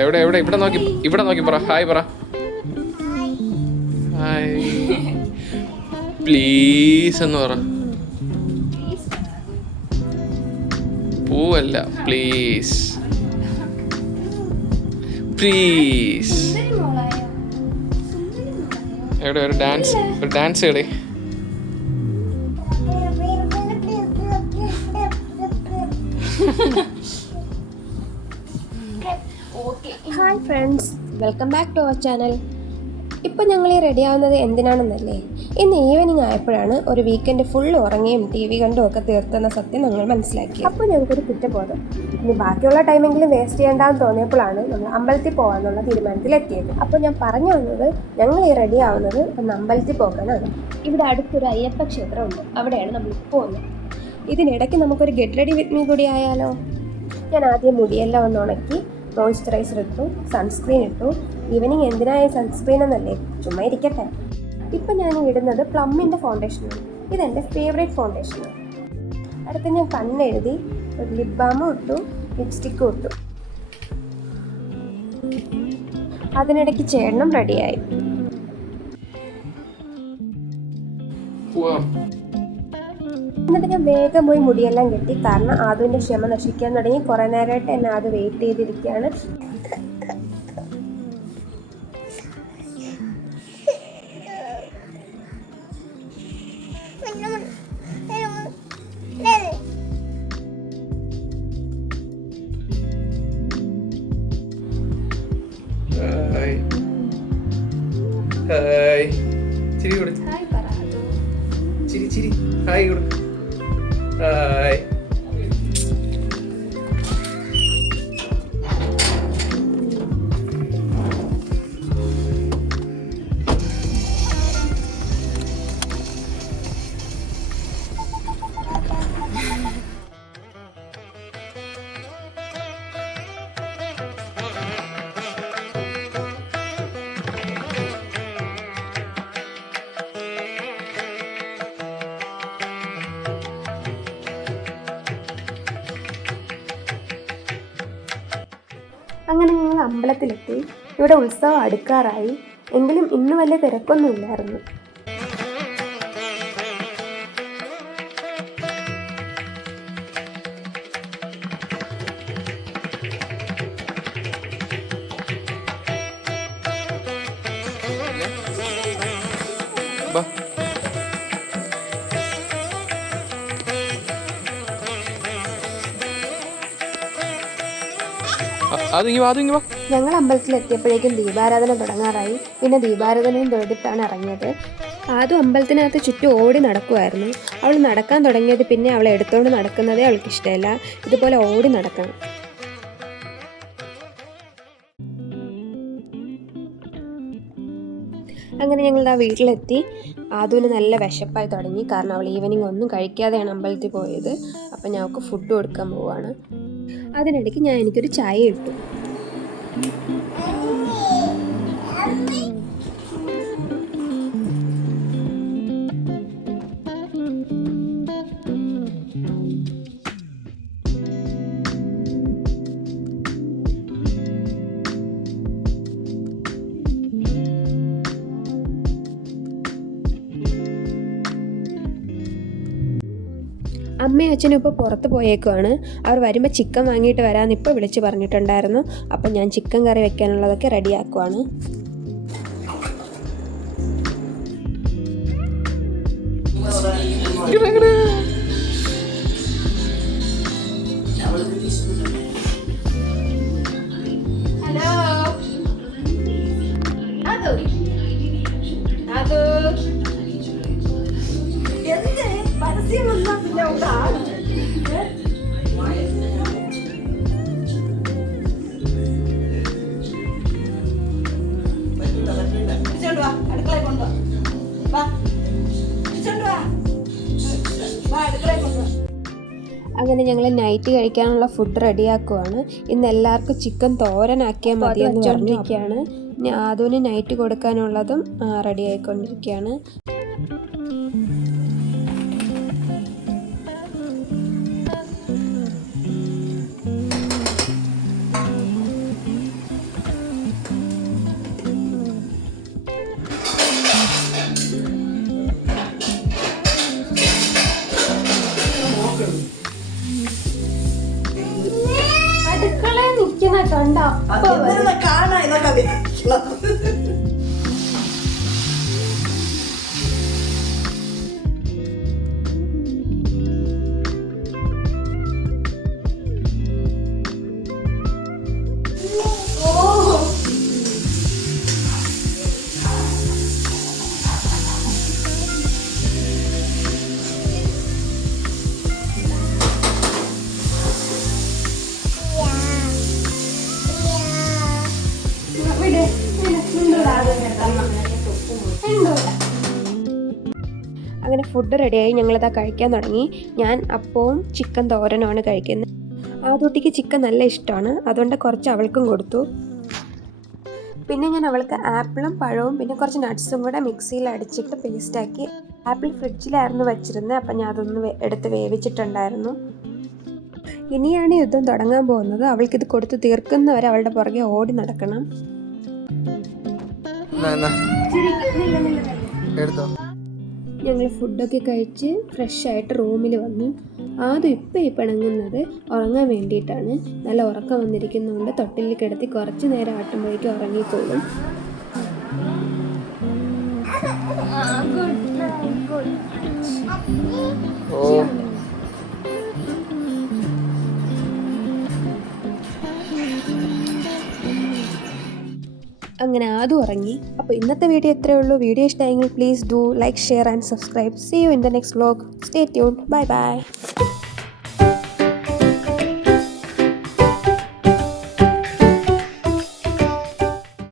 എവിടെ എവിടെ ഇവിടെ നോക്കി പറ ഹായ് പറ. ഹായ് പ്ലീസ് എന്ന് പറ. പൂവല്ല പ്ലീസ് പ്ലീസ്. എവിടെ ഒരു ഡാൻസ് എവിടെ? Hi friends, welcome back to our channel. ഇപ്പം ഞങ്ങൾ ഈ റെഡിയാവുന്നത് എന്തിനാണെന്നല്ലേ? ഇന്ന് ഈവനിങ് ആയപ്പോഴാണ് ഒരു വീക്കെൻഡ് ഫുൾ ഉറങ്ങിയും ടി വി കണ്ടും ഒക്കെ തീർത്തെന്ന സത്യം ഞങ്ങൾ മനസ്സിലാക്കി. അപ്പോൾ ഞങ്ങൾക്കൊരു കുറ്റബോധം. ഇനി ബാക്കിയുള്ള ടൈമെങ്കിലും വേസ്റ്റ് ചെയ്യേണ്ടെന്ന് തോന്നിയപ്പോഴാണ് നമ്മൾ അമ്പലത്തിൽ പോകാമെന്നുള്ള തീരുമാനത്തിലെത്തിയത്. അപ്പോൾ ഞാൻ പറഞ്ഞു വന്നത്, ഞങ്ങൾ ഈ റെഡിയാവുന്നത് ഒന്ന് അമ്പലത്തിൽ പോകാനാണ്. ഇവിടെ അടുത്തൊരു അയ്യപ്പ ക്ഷേത്രമുണ്ട്, അവിടെയാണ് നമ്മൾ പോകുന്നത്. ഇതിനിടയ്ക്ക് നമുക്കൊരു ഗെറ്റ് റെഡി വിത്ത് മീ കൂടി ആയാലോ? ഞാൻ ആദ്യം മുടിയെല്ലാം ഒന്ന് ഉണക്കി മോയ്സ്ചറൈസർ ഇട്ടു, സൺസ്ക്രീൻ ഇട്ടു. ഈവനിങ് എന്തിനായ സൺസ്ക്രീൻ എന്നല്ലേ, ചുമ്മാ ഇരിക്കട്ടെ. ഇപ്പം ഞാൻ ഇടുന്നത് പ്ലമ്മിൻ്റെ ഫൗണ്ടേഷനാണ്. ഇതെൻ്റെ ഫേവറേറ്റ് ഫൗണ്ടേഷനാണ്. അടുത്ത് ഞാൻ കണ്ണെഴുതി ഒരു ലിപ് ബാമും ഇട്ടു, ലിപ്സ്റ്റിക്കും ഇട്ടു. അതിനിടയ്ക്ക് ചേട്ടനും റെഡിയായി. എന്നിട്ട് ഞാൻ വേഗം പോയി മുടിയെല്ലാം കെട്ടി. കാരണം ആദ്യൻ്റെ ക്ഷമ നശിക്കാൻ തുടങ്ങി. കുറേ നേരമായിട്ട് എന്നെ അത് വെയിറ്റ് ചെയ്തിരിക്കുകയാണ്. ചിരി കൊടു, ചിരി ഹായ് കൊടു. ഹായ്. അങ്ങനെ ഞങ്ങൾ അമ്പലത്തിലെത്തി. ഇവിടെ ഉത്സവം അടുക്കാറായി. എങ്കിലും ഇന്ന് വലിയ തിരക്കൊന്നുമില്ലായിരുന്നു. ഞങ്ങൾ അമ്പലത്തിലെത്തിയപ്പോഴേക്കും ദീപാരാധന തുടങ്ങാറായി. പിന്നെ ദീപാരാധനയും തൊഴുതിട്ടാണ് ഇറങ്ങിയത്. ആദ്യം അമ്പലത്തിനകത്ത് ചുറ്റും ഓടി നടക്കുമായിരുന്നു. അവൾ നടക്കാൻ തുടങ്ങിയത് പിന്നെ അവളെ എടുത്തുകൊണ്ട് നടക്കുന്നതേ അവൾക്ക് ഇഷ്ടമല്ല. ഇതുപോലെ ഓടി നടക്കണം. അങ്ങനെ ഞങ്ങൾ ആ വീട്ടിലെത്തി. ആദുവിന് നല്ല വിശപ്പായി തുടങ്ങി. കാരണം അവൾ ഈവനിങ് ഒന്നും കഴിക്കാതെയാണ് അമ്പലത്തിൽ പോയത്. അപ്പം ഞങ്ങൾക്ക് ഫുഡ് കൊടുക്കാൻ പോവുകയാണ്. അതിനിടയ്ക്ക് എനിക്കൊരു ചായ ഇട്ടു. അമ്മയും അച്ഛനും ഇപ്പോൾ പുറത്ത് പോയേക്കുവാണ്. അവർ വരുമ്പോൾ ചിക്കൻ വാങ്ങിയിട്ട് വരാമെന്ന് ഇപ്പോൾ വിളിച്ച് പറഞ്ഞിട്ടുണ്ടായിരുന്നു. അപ്പം ഞാൻ ചിക്കൻ കറി വെക്കാനുള്ളതൊക്കെ റെഡിയാക്കുവാണ്. അങ്ങനെ ഞങ്ങൾ നൈറ്റ് കഴിക്കാനുള്ള ഫുഡ് റെഡിയാക്കുവാണ്. ഇന്ന് എല്ലാവർക്കും ചിക്കൻ തോരനാക്കിയാൽ മതി എന്ന് പറഞ്ഞിരിക്കുകയാണ്. ആദുവിന് നൈറ്റ് കൊടുക്കാനുള്ളതും റെഡി ആയിക്കൊണ്ടിരിക്കുകയാണ്. കാണാം ഇതൊക്കെ വീട്ടിലുള്ളത്. അങ്ങനെ ഫുഡ് റെഡിയായി ഞങ്ങളതാ കഴിക്കാൻ തുടങ്ങി. ഞാൻ അപ്പവും ചിക്കൻ തോരനുമാണ് കഴിക്കുന്നത്. ആദൂട്ടിക്ക് ചിക്കൻ നല്ല ഇഷ്ടമാണ്, അതുകൊണ്ട് കുറച്ച് അവൾക്കും കൊടുത്തു. പിന്നെ ഞാൻ അവൾക്ക് ആപ്പിളും പഴവും പിന്നെ കുറച്ച് നട്ട്സും കൂടെ മിക്സിയിൽ അടിച്ചിട്ട് പേസ്റ്റാക്കി. ആപ്പിൾ ഫ്രിഡ്ജിലായിരുന്നു വെച്ചിരുന്നത്, അപ്പം ഞാൻ അതൊന്ന് എടുത്ത് വേവിച്ചിട്ടുണ്ടായിരുന്നു. ഇനിയാണ് യുദ്ധം തുടങ്ങാൻ പോകുന്നത്. അവൾക്കിത് കൊടുത്ത് തീർക്കുന്നവരെ അവളുടെ പുറകെ ഓടി നടക്കണം. ഞങ്ങൾ ഫുഡൊക്കെ കഴിച്ച് ഫ്രഷായിട്ട് റൂമിൽ വന്നു. ആദ്യം ഇപ്പം ഈ പിണങ്ങുന്നത് ഉറങ്ങാൻ വേണ്ടിയിട്ടാണ്. നല്ല ഉറക്കം വന്നിരിക്കുന്നതുകൊണ്ട് തൊട്ടിലിൽ കിടത്തി കുറച്ച് നേരം ആട്ടുമ്പോഴേക്കും ഉറങ്ങിക്കോളും. അങ്ങനെ അതും ഉറങ്ങി. അപ്പോൾ ഇന്നത്തെ വീഡിയോ ഇത്രയേ ഉള്ളൂ. വീഡിയോ ഇഷ്ടമായെങ്കിൽ please do like, share and subscribe. See you in the next vlog. Stay tuned. Bye by.